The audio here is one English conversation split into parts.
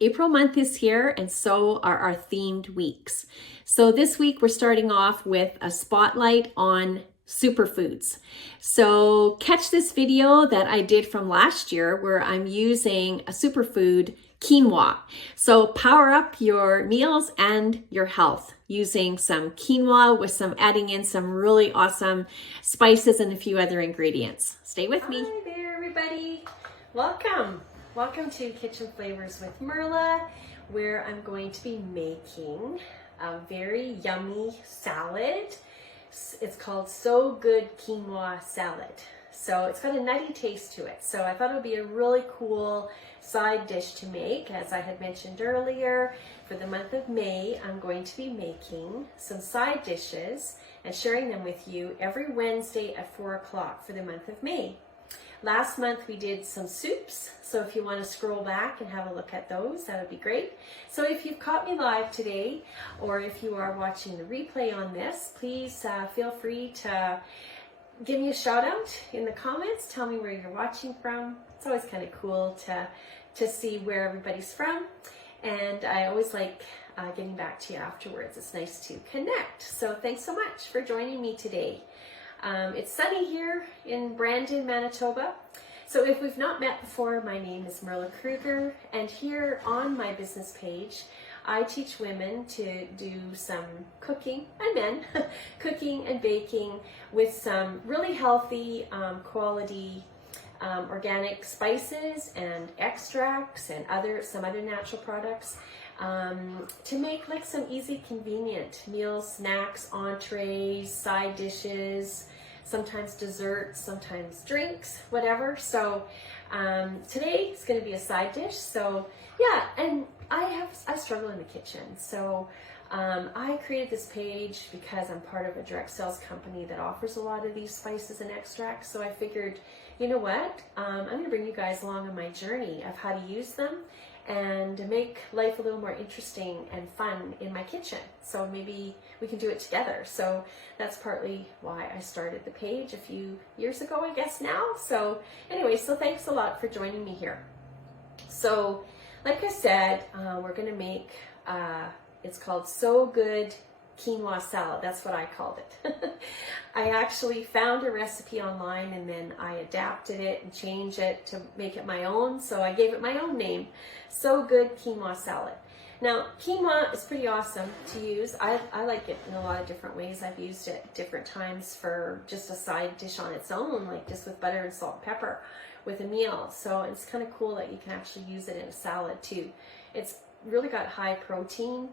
April month is here, and so are our themed weeks. So this week we're starting off with a spotlight on superfoods. So catch this video that I did from last year where I'm using a superfood, quinoa. So power up your meals and your health using some quinoa with adding in some really awesome spices and a few other ingredients. Stay with me. Hi there, everybody. Welcome. Welcome to Kitchen Flavors with Merla, where I'm going to be making a very yummy salad. It's called So Good Quinoa Salad. So it's got a nutty taste to it. So I thought it would be a really cool side dish to make. As I had mentioned earlier, for the month of May, I'm going to be making some side dishes and sharing them with you every Wednesday at 4 o'clock for the month of May. Last month we did some soups, so if you want to scroll back and have a look at those, that would be great. So if you've caught me live today, or if you are watching the replay on this, please feel free to give me a shout out in the comments. Tell me where you're watching from. It's always kind of cool to see where everybody's from, and I always like getting back to you afterwards. It's nice to connect. So thanks so much for joining me today. It's sunny here in Brandon, Manitoba. So if we've not met before, my name is Merla Kruger, and here on my business page, I teach women to do some cooking, and men, cooking and baking with some really healthy, quality organic spices and extracts and some other natural products to make like some easy, convenient meals, snacks, entrees, side dishes, sometimes desserts, sometimes drinks, whatever. So today is going to be a side dish. So yeah, and I struggle in the kitchen. So I created this page because I'm part of a direct sales company that offers a lot of these spices and extracts. So I figured, you know what, I'm going to bring you guys along on my journey of how to use them and make life a little more interesting and fun in my kitchen. So maybe we can do it together. So that's partly why I started the page a few years ago, I guess now. So anyway, so thanks a lot for joining me here. So like I said, we're gonna make, it's called So Good Quinoa Salad. That's what I called it. I actually found a recipe online and then I adapted it and changed it to make it my own. So I gave it my own name, So Good Quinoa Salad. Now, quinoa is pretty awesome to use. I like it in a lot of different ways. I've used it different times for just a side dish on its own, like just with butter and salt and pepper with a meal. So it's kind of cool that you can actually use it in a salad too. It's really got high protein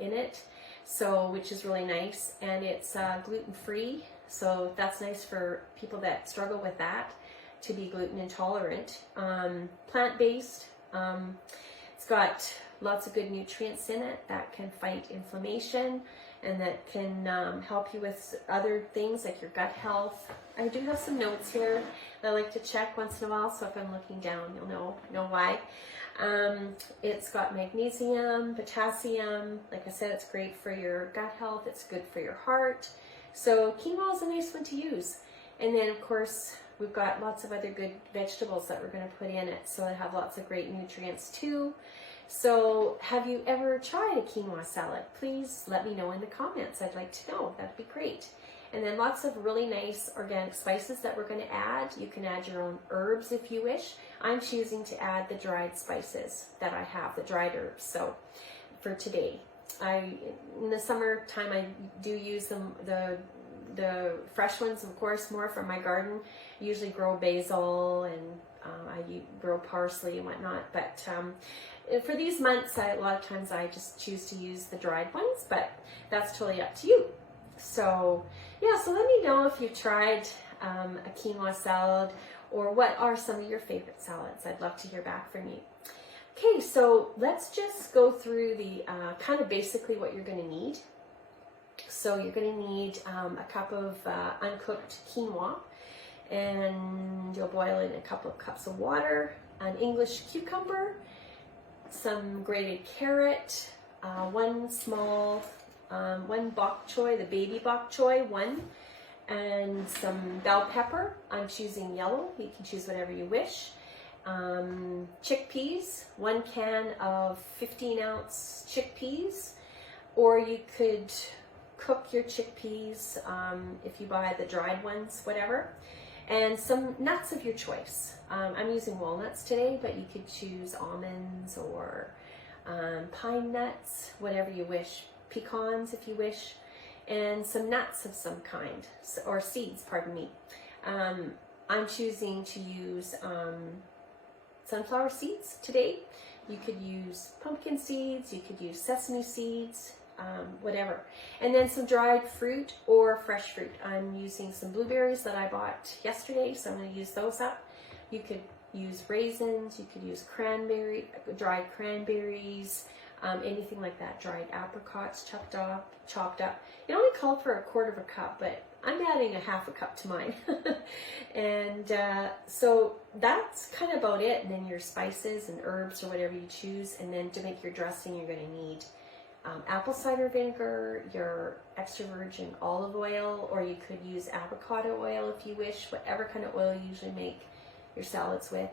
in it, so which is really nice, and it's gluten-free, so that's nice for people that struggle with that, to be gluten intolerant. Plant-based, it's got lots of good nutrients in it that can fight inflammation and that can help you with other things like your gut health. I do have some notes here that I like to check once in a while, so if I'm looking down, you'll know why. It's got magnesium, potassium. Like I said, it's great for your gut health. It's good for your heart. So quinoa is a nice one to use. And then of course, we've got lots of other good vegetables that we're going to put in it. So they have lots of great nutrients too. So have you ever tried a quinoa salad? Please let me know in the comments. I'd like to know. That'd be great. And then lots of really nice organic spices that we're going to add. You can add your own herbs if you wish. I'm choosing to add the dried spices that I have, the dried herbs. So for today, in the summertime, I do use the fresh ones, of course, more from my garden. I usually grow basil and I grow parsley and whatnot. But for these months, a lot of times I just choose to use the dried ones, but that's totally up to you. So yeah, so let me know if you tried a quinoa salad, or what are some of your favorite salads. I'd love to hear back from you. Okay, so let's just go through the kind of basically what you're going to need. So you're going to need a cup of uncooked quinoa, and you'll boil it in a couple of cups of water, an English cucumber, some grated carrot, one bok choy, the baby bok choy, and some bell pepper. I'm choosing yellow. You can choose whatever you wish. chickpeas, 1 can of 15-ounce chickpeas, or you could cook your chickpeas if you buy the dried ones, whatever, and some nuts of your choice. I'm using walnuts today, but you could choose almonds or pine nuts, whatever you wish, pecans if you wish, and some nuts of some kind, or seeds, pardon me. I'm choosing to use sunflower seeds today. You could use pumpkin seeds, you could use sesame seeds, whatever. And then some dried fruit or fresh fruit. I'm using some blueberries that I bought yesterday, so I'm going to use those up. You could use raisins, you could use dried cranberries, anything like that, dried apricots chopped up. It only called for 1/4 cup, but I'm adding 1/2 cup to mine. And so that's kind of about it. And then your spices and herbs or whatever you choose. And then to make your dressing, you're going to need apple cider vinegar, your extra virgin olive oil, or you could use avocado oil if you wish, whatever kind of oil you usually make your salads with.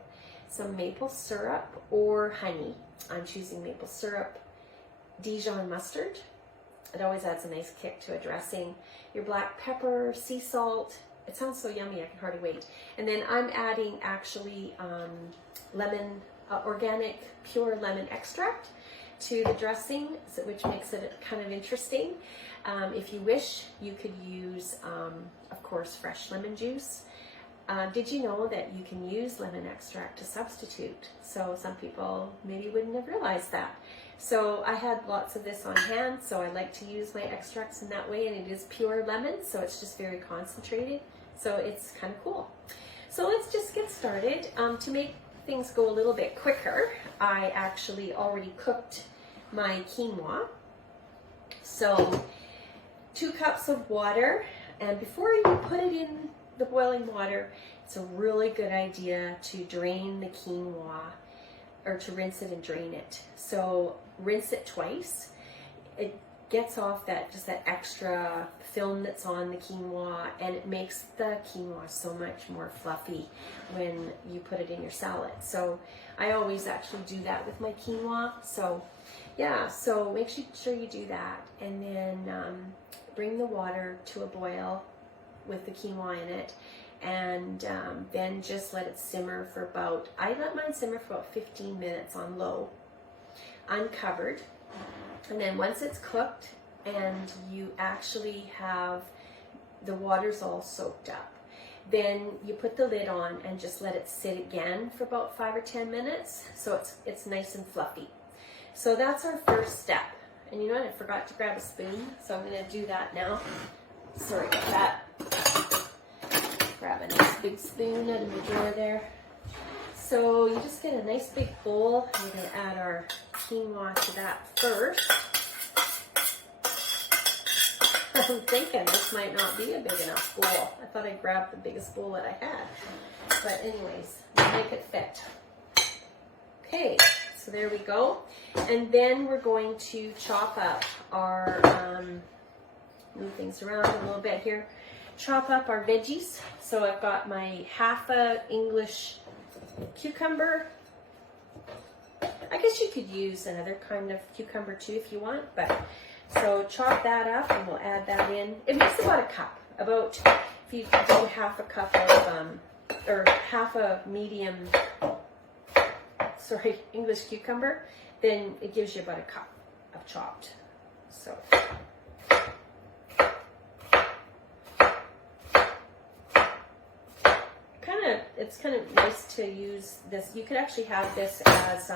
Some maple syrup or honey. I'm choosing maple syrup. Dijon mustard. It always adds a nice kick to a dressing. Your black pepper, sea salt. It sounds so yummy, I can hardly wait. And then I'm adding actually lemon, organic pure lemon extract to the dressing, which makes it kind of interesting. If you wish, you could use, of course, fresh lemon juice. Did you know that you can use lemon extract to substitute? So some people maybe wouldn't have realized that. So I had lots of this on hand, so I like to use my extracts in that way, and it is pure lemon, so it's just very concentrated. So it's kind of cool. So let's just get started. To make things go a little bit quicker, I actually already cooked my quinoa. So 2 cups of water, and before you put it in the boiling water, it's a really good idea to drain the quinoa, or to rinse it and drain it. So rinse it twice. It gets off that extra film that's on the quinoa, and it makes the quinoa so much more fluffy when you put it in your salad. So I always actually do that with my quinoa. So yeah, so make sure you do that, and then bring the water to a boil with the quinoa in it, and then just let it simmer for about, I let mine simmer for about 15 minutes on low, uncovered. And then once it's cooked and you actually have the water's all soaked up, then you put the lid on and just let it sit again for about 5 or 10 minutes, so it's nice and fluffy. So that's our first step. And you know what, I forgot to grab a spoon, so I'm going to do that now. Sorry about that. Grab a nice big spoon out of the drawer there. So you just get a nice big bowl. We're going to add our quinoa to that first. I'm thinking this might not be a big enough bowl. I thought I grabbed the biggest bowl that I had. But anyways, we'll make it fit. Okay, so there we go. And then we're going to chop up our, move things around a little bit here. Chop up our veggies. So I've got my 1/2 English cucumber. I guess you could use another kind of cucumber too if you want, but so chop that up and we'll add that in. It makes about 1 cup. About, if you do 1/2 cup of, or 1/2 medium, English cucumber, then it gives you about 1 cup of chopped. So. It's kind of nice to use this. You could actually have this as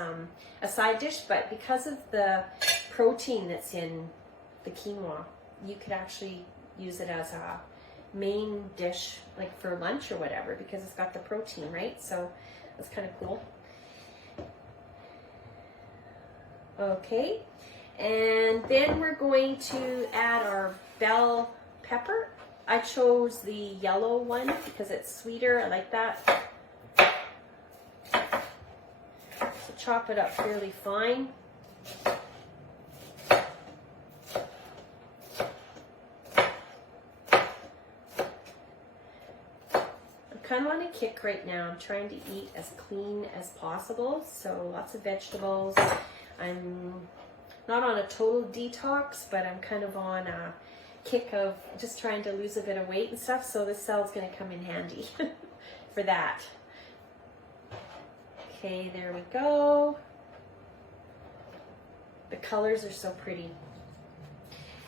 a side dish, but because of the protein that's in the quinoa, you could actually use it as a main dish, like for lunch or whatever, because it's got the protein, right? So that's kind of cool. Okay, and then we're going to add our bell pepper. I chose the yellow one because it's sweeter. I like that. So chop it up fairly fine. I'm kind of on a kick right now. I'm trying to eat as clean as possible, so lots of vegetables. I'm not on a total detox, but I'm kind of on a kick of just trying to lose a bit of weight and stuff, so this sal's going to come in handy for that. Okay, there we go. The colors are so pretty.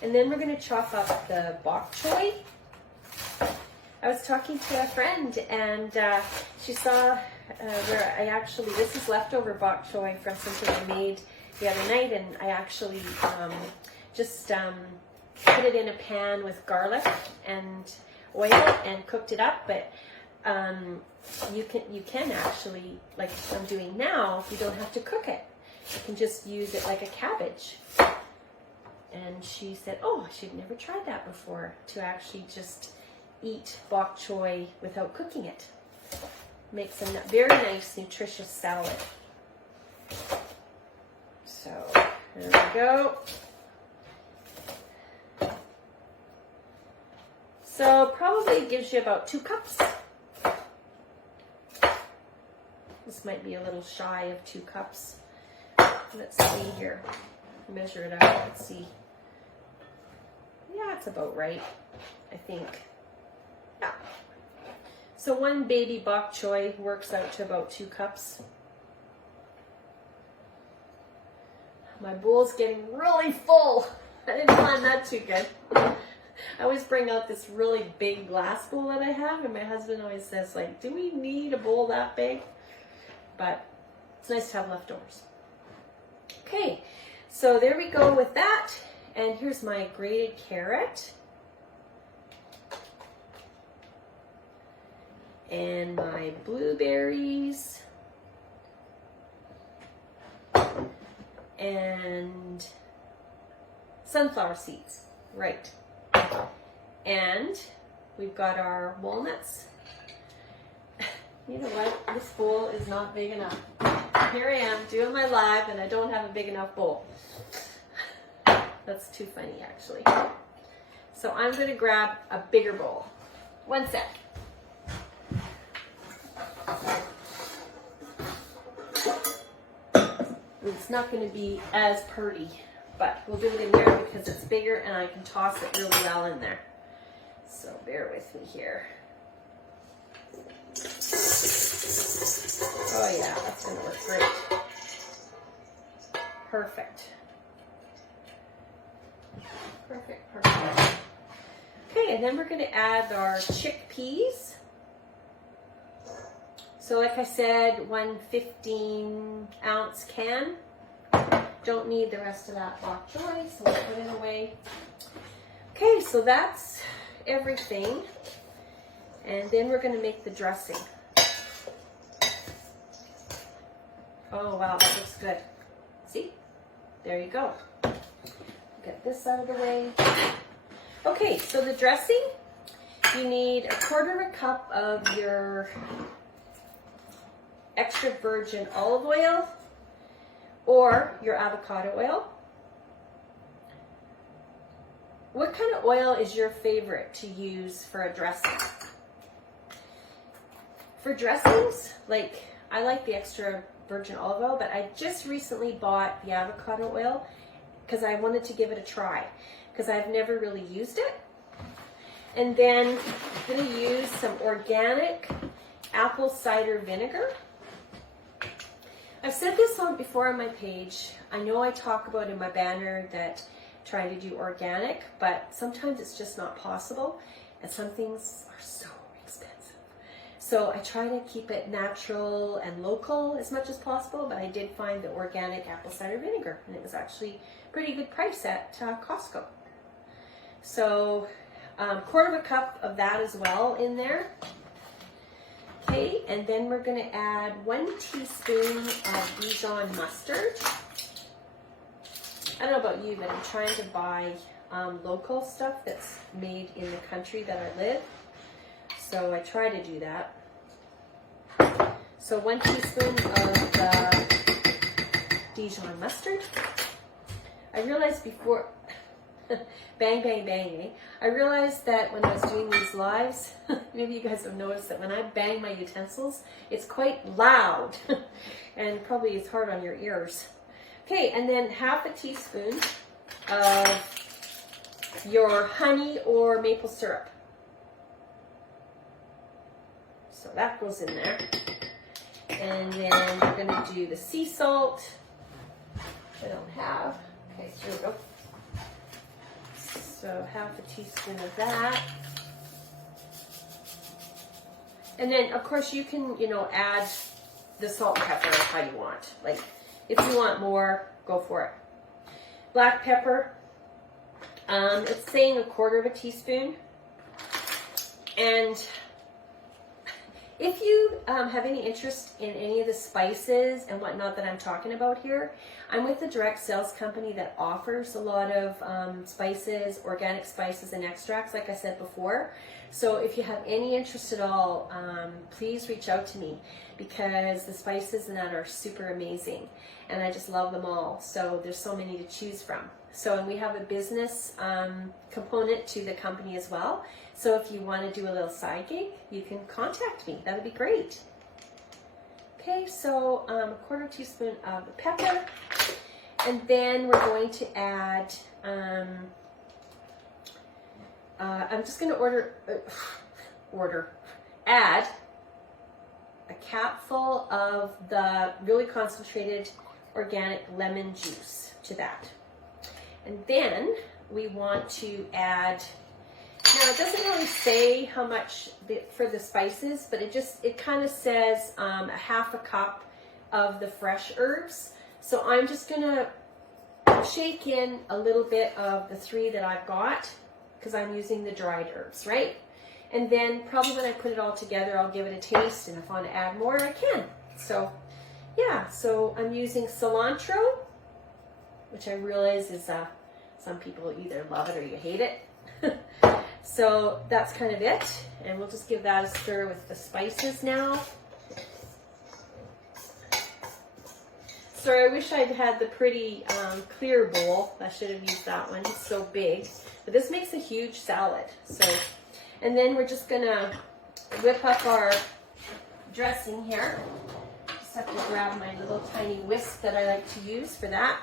And then we're going to chop up the bok choy. I was talking to a friend, and she saw where I actually, this is leftover bok choy from something I made the other night, and I actually just put it in a pan with garlic and oil and cooked it up. But you can actually, like I'm doing now, you don't have to cook it. You can just use it like a cabbage. And she said, oh, she'd never tried that before, to actually just eat bok choy without cooking it. Makes a very nice, nutritious salad. So, there we go. So, probably gives you about 2 cups. This might be a little shy of 2 cups. Let's see here. Measure it out. Let's see. Yeah, it's about right, I think. Yeah. So 1 baby bok choy works out to about 2 cups. My bowl's getting really full. I didn't plan that too good. I always bring out this really big glass bowl that I have, and my husband always says, like, do we need a bowl that big? But it's nice to have leftovers. Okay, so there we go with that. And here's my grated carrot. And my blueberries. And sunflower seeds, right. And we've got our walnuts. You know what? This bowl is not big enough. Here I am doing my live and I don't have a big enough bowl. That's too funny, actually. So I'm going to grab a bigger bowl. 1 sec. It's not going to be as pretty, but we'll do it in there because it's bigger and I can toss it really well in there. So bear with me here. Oh yeah, that's going to work great. Perfect. Perfect, perfect. Okay, and then we're going to add our chickpeas. So like I said, 1 15-ounce can. Don't need the rest of that bok choy, so we'll put it away. Okay, so that's everything. And then we're going to make the dressing. Oh wow, that looks good. See? There you go. Get this out of the way. Okay, so the dressing, you need 1/4 cup of your extra virgin olive oil or your avocado oil. What kind of oil is your favorite to use for a dressing? For dressings, like I like the extra virgin olive oil, but I just recently bought the avocado oil because I wanted to give it a try because I've never really used it. And then I'm going to use some organic apple cider vinegar. I've said this one before on my page. I know I talk about in my banner that trying to do organic, but sometimes it's just not possible, and some things are so expensive. So I try to keep it natural and local as much as possible, but I did find the organic apple cider vinegar, and it was actually a pretty good price at Costco. So 1/4 cup of that as well in there. Okay, and then we're going to add 1 teaspoon of Dijon mustard. I don't know about you, but I'm trying to buy local stuff that's made in the country that I live. So I try to do that. So 1 teaspoon of the Dijon mustard. I realized before, Bang, bang, bang, eh? I realized that when I was doing these lives, maybe you guys have noticed that when I bang my utensils, it's quite loud and probably it's hard on your ears. Okay, and then half a teaspoon of your honey or maple syrup. So that goes in there. And then we're going to do the sea salt. I don't have. Okay, here we go. So half a teaspoon of that. And then, of course, you can, add the salt and pepper how you want. Like, if you want more, go for it. Black pepper. It's saying 1/4 teaspoon. And if you have any interest in any of the spices and whatnot that I'm talking about here, I'm with a direct sales company that offers a lot of spices, organic spices and extracts, like I said before. So if you have any interest at all, please reach out to me, because the spices and that are super amazing and I just love them all. So there's so many to choose from. So, and we have a business component to the company as well. So if you want to do a little side gig, you can contact me. That would be great. Okay, so 1/4 teaspoon of the pepper. And then we're going to add, I'm just going to add a capful of the really concentrated organic lemon juice to that. And then we want to add, now it doesn't really say how much for the spices, but it kind of says a half a cup of the fresh herbs. So I'm just gonna shake in a little bit of the 3 that I've got, because I'm using the dried herbs, right? And then probably when I put it all together, I'll give it a taste, and if I want to add more, I can. So yeah, so I'm using cilantro, which I realize is some people either love it or you hate it. So that's kind of it, and we'll just give that a stir with the spices now. Sorry, I wish I'd had the pretty clear bowl. I should have used that one. It's so big, but this makes a huge salad. So, and then we're just gonna whip up our dressing here. Just have to grab my little tiny whisk that I like to use for that.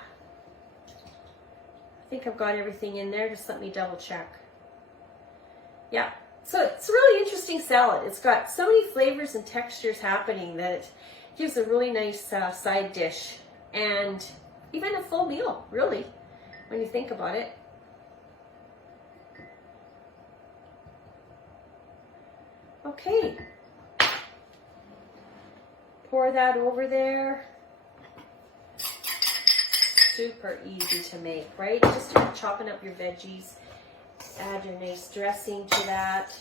I think I've got everything in there. Just let me double check. Yeah, so it's a really interesting salad. It's got so many flavors and textures happening that it gives a really nice side dish, and even a full meal, really, when you think about it. Okay, pour that over there. Super easy to make, right? Just start chopping up your veggies. Add your nice dressing to that.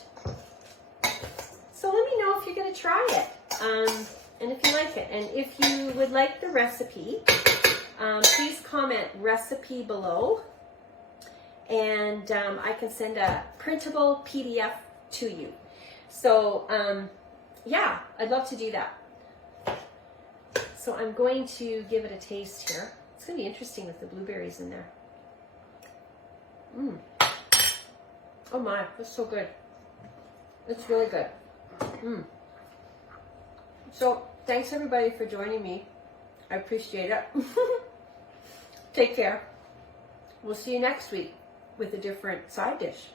So let me know if you're going to try it, and if you like it. And if you would like the recipe, please comment recipe below, and I can send a printable PDF to you. So yeah, I'd love to do that. So I'm going to give it a taste here. It's going to be interesting with the blueberries in there. Oh my, that's so good. It's really good. So thanks everybody for joining me. I appreciate it. Take care. We'll see you next week with a different side dish.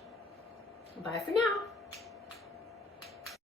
Bye for now.